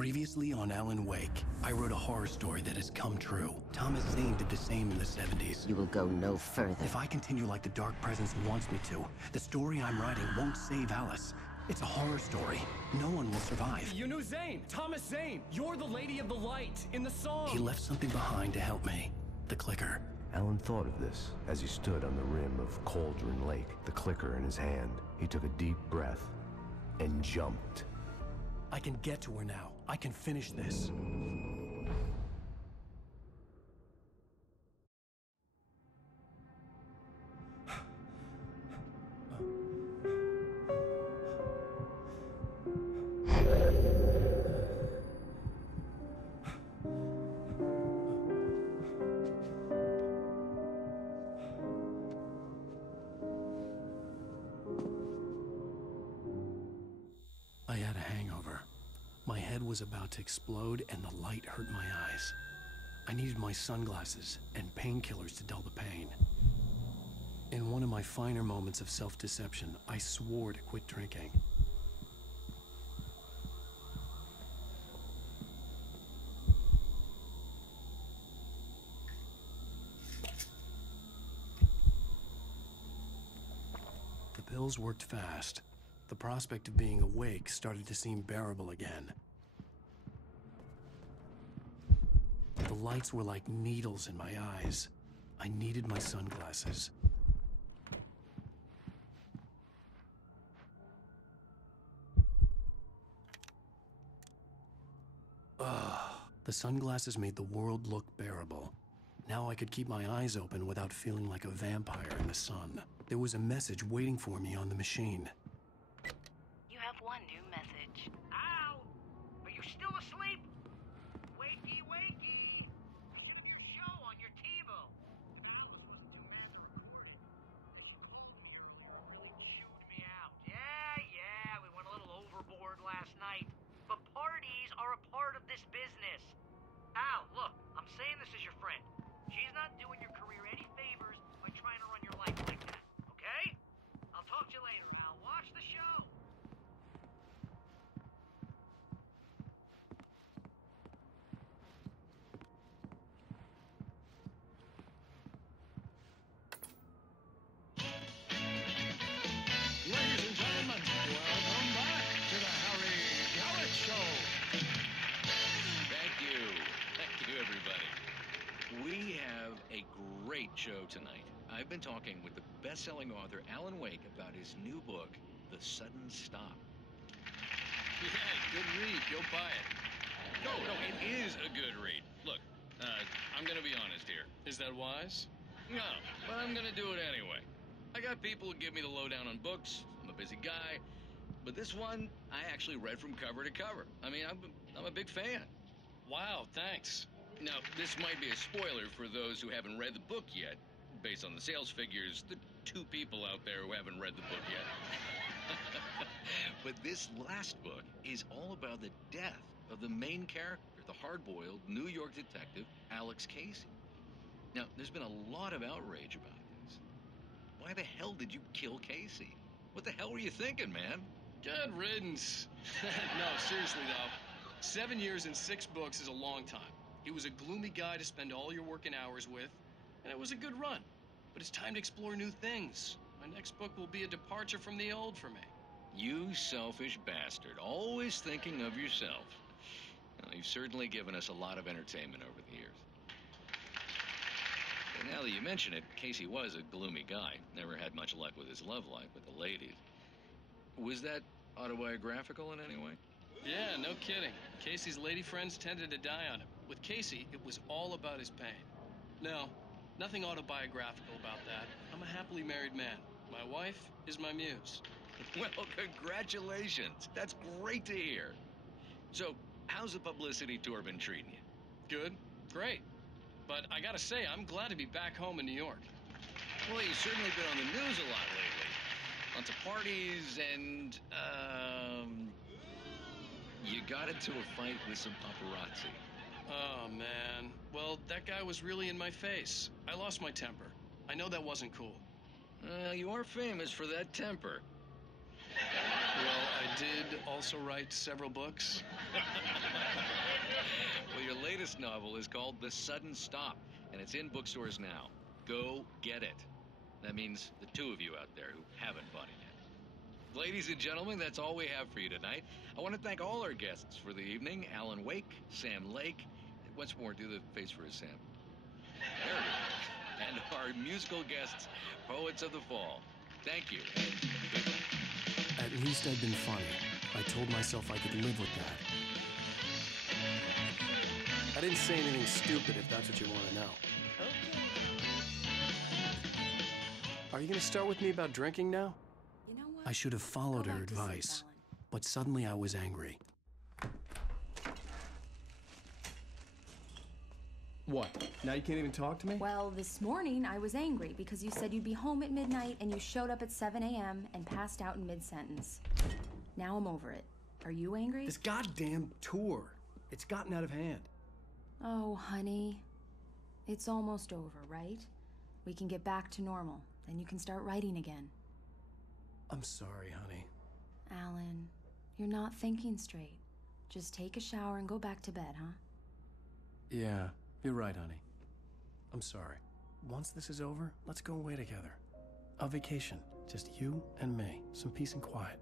Previously on Alan Wake, I wrote a horror story that has come true. Thomas Zane did the same in the 70s. You will go no further. If I continue like the Dark Presence wants me to, the story I'm writing won't save Alice. It's a horror story. No one will survive. You knew Zane! Thomas Zane! You're the Lady of the Light in the song! He left something behind to help me. The clicker. Alan thought of this as he stood on the rim of Cauldron Lake, the clicker in his hand. He took a deep breath and jumped. I can get to her now. I can finish this. I had a hangover. My head was about to explode and the light hurt my eyes. I needed my sunglasses and painkillers to dull the pain. In one of my finer moments of self-deception, I swore to quit drinking. The pills worked fast. The prospect of being awake started to seem bearable again. The lights were like needles in my eyes. I needed my sunglasses. The sunglasses made the world look bearable. Now I could keep my eyes open without feeling like a vampire in the sun. There was a message waiting for me on the machine. You have one new message. Ow! Are you still asleep? Wakey, wakey! Your show on your TiVo. If Alice wasn't too mad to recording, as you called me earlier, you chewed me out. Yeah, we went a little overboard last night. But parties are a part of this business. Al, look, I'm saying this as your friend. She's not doing your career any favors by trying to run your life like that, okay? I'll talk to you later, Al. Watch the show. Ladies and gentlemen, welcome back to the Harry Gallet Show. Thank you, everybody. We have a great show tonight. I've been talking with the best-selling author Alan Wake about his new book, The Sudden Stop. Yeah, good read. Go buy it. No, it is a good read. Look, I'm gonna be honest here. Is that wise? No, but I'm gonna do it anyway. I got people who give me the lowdown on books. I'm a busy guy. But this one, I actually read from cover to cover. I mean, I'm a big fan. Wow, thanks. Now, this might be a spoiler for those who haven't read the book yet. Based on the sales figures, the 2 people out there who haven't read the book yet. But this last book is all about the death of the main character, the hard-boiled New York detective, Alex Casey. Now, there's been a lot of outrage about this. Why the hell did you kill Casey? What the hell were you thinking, man? Good riddance. No, seriously, though. 7 years and 6 books is a long time. He was a gloomy guy to spend all your working hours with, and it was a good run. But it's time to explore new things. My next book will be a departure from the old for me. You selfish bastard, always thinking of yourself. Well, you've certainly given us a lot of entertainment over the years. And now that you mention it, Casey was a gloomy guy. Never had much luck with his love life with the ladies. Was that autobiographical in any way? Yeah, no kidding. Casey's lady friends tended to die on him. With Casey, it was all about his pain. No, nothing autobiographical about that. I'm a happily married man. My wife is my muse. Well, congratulations. That's great to hear. So, how's the publicity tour been treating you? Good, great. But I gotta say, I'm glad to be back home in New York. Well, you've certainly been on the news a lot lately. Lots of parties and, you got into a fight with some paparazzi. Oh, man. Well, that guy was really in my face. I lost my temper. I know that wasn't cool. You are famous for that temper. Well, I did also write several books. Well, your latest novel is called The Sudden Stop, and it's in bookstores now. Go get it. That means the two of you out there who haven't bought it yet. Ladies and gentlemen, that's all we have for you tonight. I want to thank all our guests for the evening. Alan Wake, Sam Lake. Once more, do the face for us, Sam. There it is. And our musical guests, Poets of the Fall. Thank you, and good night. At least I'd been funny. I told myself I could live with that. I didn't say anything stupid, if that's what you want to know. Are you going to start with me about drinking now? You know what? I should have followed Go her back to sleep, advice, Alan. but suddenly I was angry. What? Now you can't even talk to me? Well, this morning I was angry because you said you'd be home at midnight and you showed up at 7 a.m. and passed out in mid-sentence. Now I'm over it. Are you angry? This goddamn tour. It's gotten out of hand. Oh, honey. It's almost over, right? We can get back to normal. Then you can start writing again. I'm sorry, honey. Alan, you're not thinking straight. Just take a shower and go back to bed, huh? Yeah, you're right, honey. I'm sorry. Once this is over, let's go away together. A vacation. Just you and me. Some peace and quiet.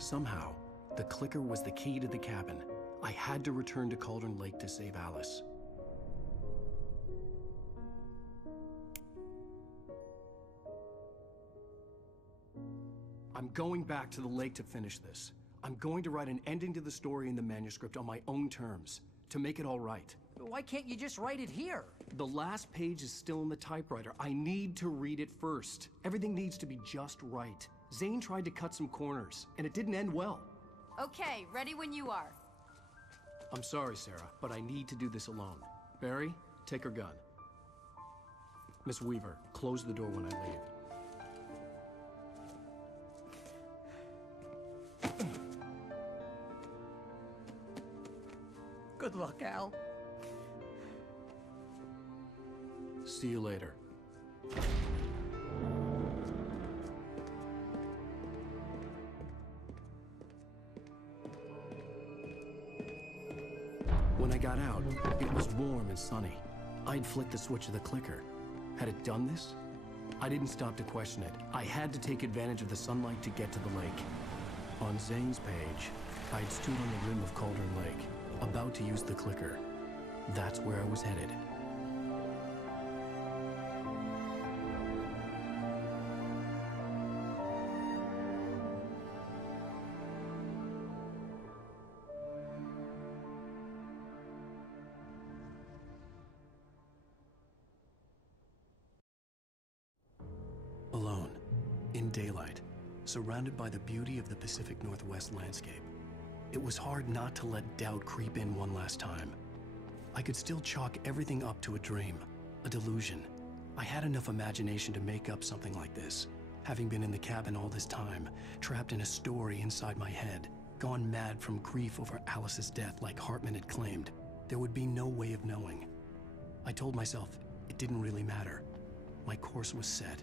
Somehow, the clicker was the key to the cabin. I had to return to Cauldron Lake to save Alice. I'm going back to the lake to finish this. I'm going to write an ending to the story in the manuscript on my own terms, to make it all right. Why can't you just write it here? The last page is still in the typewriter. I need to read it first. Everything needs to be just right. Zane tried to cut some corners, and it didn't end well. Okay, ready when you are. I'm sorry, Sarah, but I need to do this alone. Barry, take her gun. Miss Weaver, close the door when I leave. Good luck, Al. See you later. When I got out, it was warm and sunny. I'd flicked the switch of the clicker. Had it done this? I didn't stop to question it. I had to take advantage of the sunlight to get to the lake. On Zane's page, I'd stood on the rim of Cauldron Lake, about to use the clicker. That's where I was headed. Alone, in daylight, surrounded by the beauty of the Pacific Northwest landscape. It was hard not to let doubt creep in one last time. I could still chalk everything up to a dream, a delusion. I had enough imagination to make up something like this, having been in the cabin all this time, trapped in a story inside my head, gone mad from grief over Alice's death like Hartman had claimed. There would be no way of knowing. I told myself it didn't really matter. My course was set.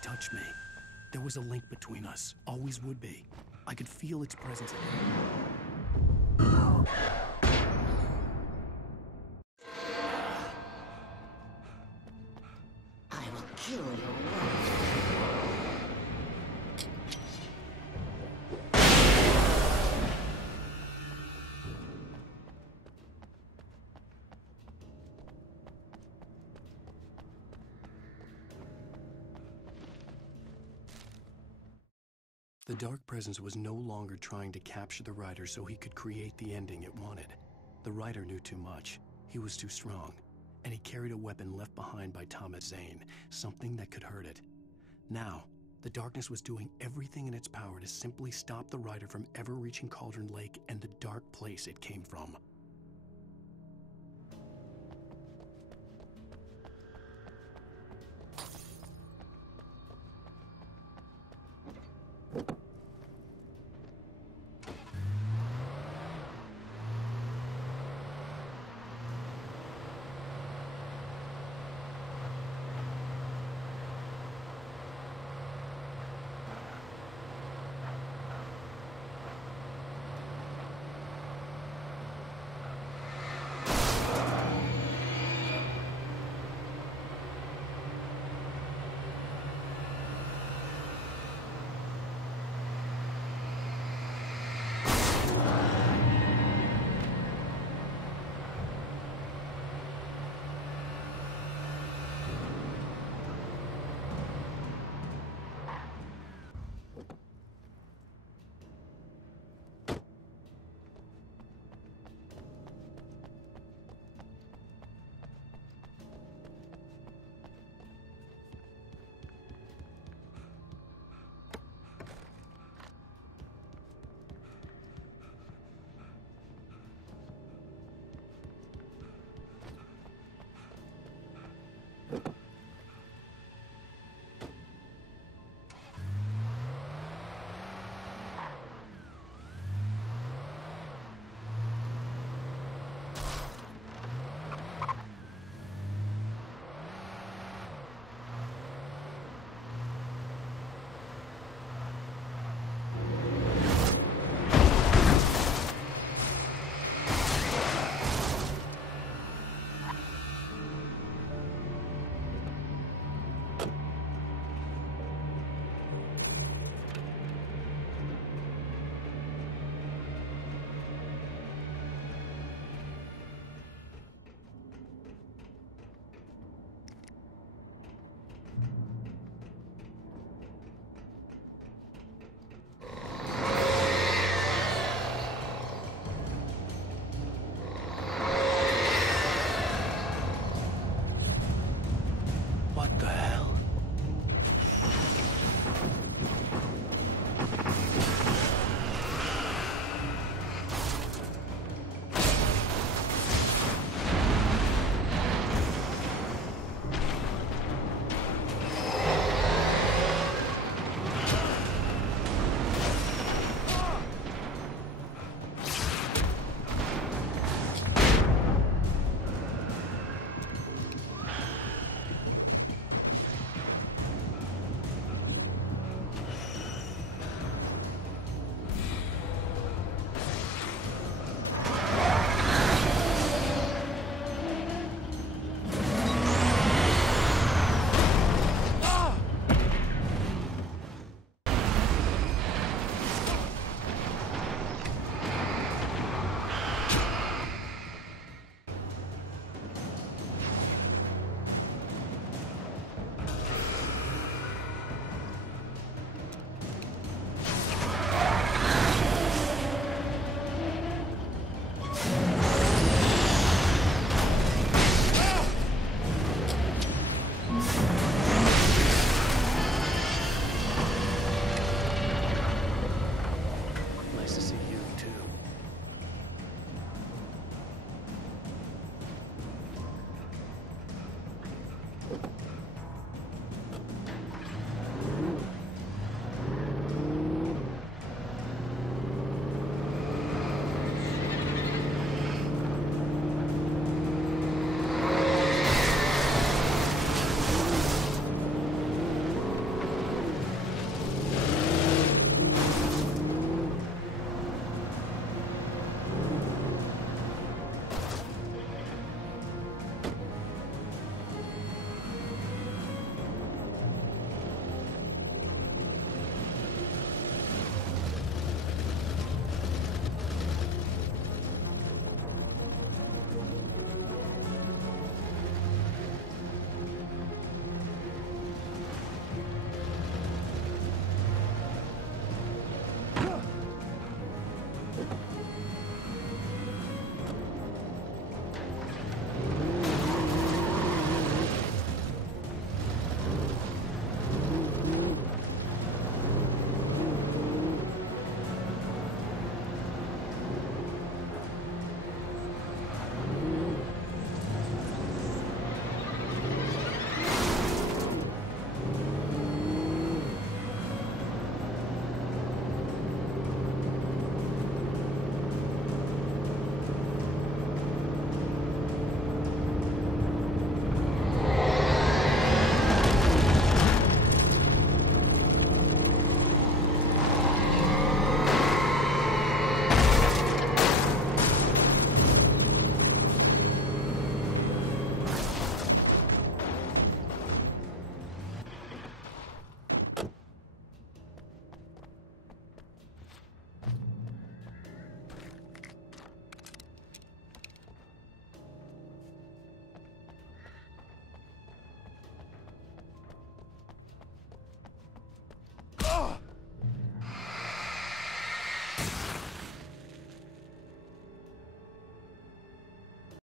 to touch me. There was a link between us, always would be. I could feel its presence again. I will kill your wife. The Dark Presence was no longer trying to capture the Rider so he could create the ending it wanted. The Rider knew too much. He was too strong. And he carried a weapon left behind by Thomas Zane, something that could hurt it. Now, the darkness was doing everything in its power to simply stop the Rider from ever reaching Cauldron Lake and the dark place it came from.